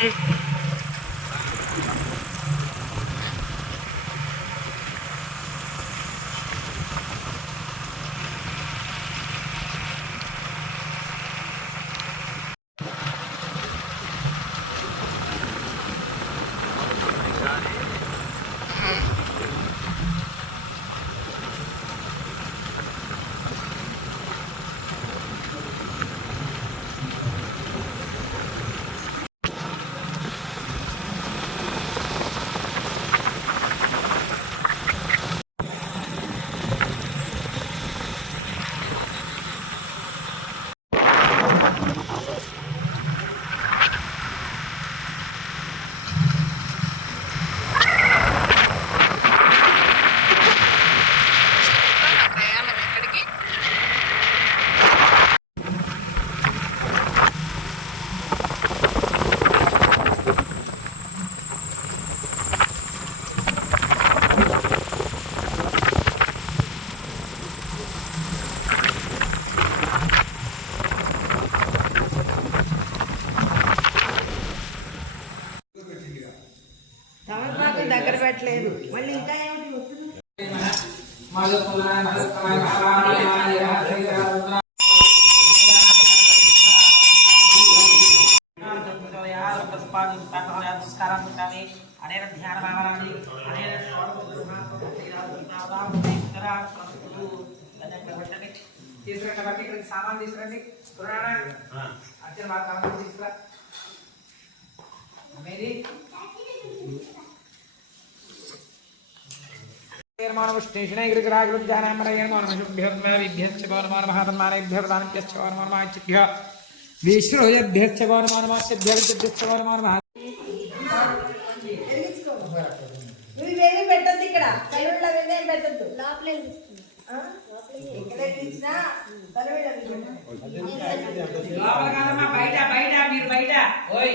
Mm-mm. మళ్ళీ ఇంకా ఏమిటి వస్తుంది తీసుకురండి ఇక్కడ సామాన్ తీసుకురండి పురాణ नमो नमः श्रीशनैकृतिरागुरुभ्यानाम्बरये नमो नमः शुभ्यो नमः विभ्यश्च गो नमो नमः तन्मानेभ्यो प्रधानभ्यश्च गो नमो नमः चिभ्यः विश्रुयभ्यश्च गो नमो नमः चिभ्यः विद्युभ्यश्च गो नमो नमः నువ్వేమి పెట్టద్దు ఇక్కడ కలువుళ్ళ వెళ్ళి ఏం పెట్టద్దు లోపల బయట బయట మీరు బయట ఓయ్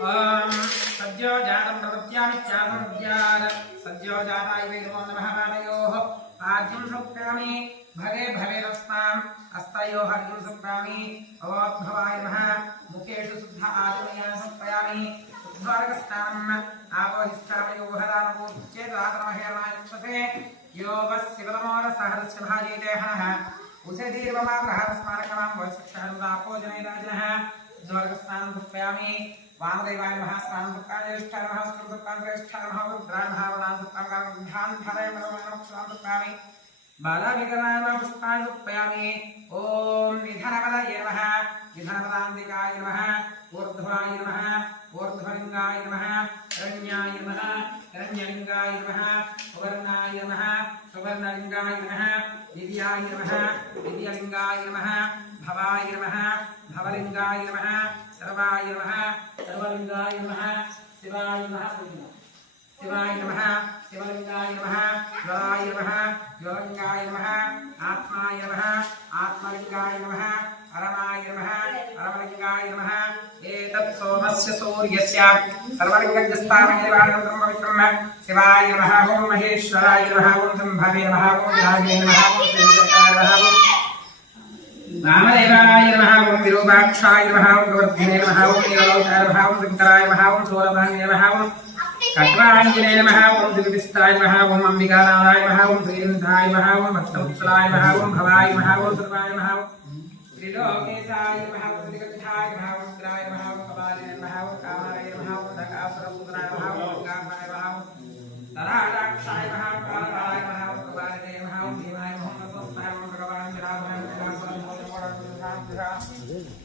सद्यो जातं प्रदत्यामित्याहुर्विद्यान् सद्यो जाता इव नमो नमः रामयोः आद्यं सुप्रामि भवे भवेरस्ताम् हस्तयोः अर्जुं सुप्रामि भवाय नमः। मुखेषु शुद्ध आदिमया सुप्रयामि शुद्धवर्गस्नानम् आपोहिष्ठामयोहरानपूर्चेदाकर्महेरमायक्षसे यो वः शिवलमोरसहरस्य भाजीदेहनः उषधीर्वमा प्रहरस्मारकमां वत्सक्षारुदापो जनैराजनः स्वर्गस्नान भुक्यामि वामदेवाय महास्नान भुक्तान ज्येष्ठाय महास्नान भुक्तान श्रेष्ठाय महारुद्राय महावरान भुक्तान गांधान धाराय मनोमानोक्षान भुक्यामि बालाभिकराय महापुष्पाणि भुक्यामि ॐ निधनबलये नमः निधनबलान्तिकाय नमः ऊर्ध्वाय नमः, ऊर्ध्वलिङ्गाय नमः रण्याय नमः रण्यलिङ्गाय नमः, सुवर्णाय नमः, सुवर्णलिङ्गाय नमः, दिव्याय नमः, दिव्यलिङ्गाय नमः, भवाय नमः धवलिंगाय नमः, सर्वाय नमः सर्वलिंगाय नमः, शिवाय नमः शिवाय नमः शिवलिंगाय नमः ज्वराय नमः ज्वलिंगाय नमः, आत्माय नमः आत्मलिंगाय नमः, परमाय नमः परमलिंगाय नमः, एतत् सोमस्य सूर्यस्य सर्वलिङ्गस्थाननिर्वाणं ब्रह्मविक्रम शिवाय नमः ॐ महेश्वराय नमः ॐ सम्भवे नमः ॐ विहाय नमः ॐ ఓం విరాజే నమః ఓం శ్రీశంకరాయ నమః ఓం రామదేవాయ నమః ఓం విరూపాక్షాయ నమః ఓం గవర్ధనే నమః ఓం నీలలోకాయ నమః ఓం శంకరాయ నమః ఓం సూరభాంగే నమః ఓం కట్వాంజనే నమః ఓం దివిస్తాయ నమః ఓం అంబికానాథాయ నమః ఓం శ్రీరంధాయ నమః ఓం భక్తవత్సలాయ నమః ఓం భవాయ నమః ఓం సర్వాయ నమః ఓం త్రిలోకేశాయ నమః ఓం త్రిగంధాయ నమః ఓం రుద్రాయ నమః ఓం కపాలినే నమః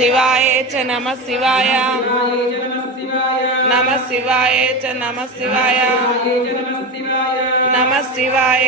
శివాయ చ నమ శివాయ. నమ శివాయ చ నమ శివాయ. నమ శివాయ.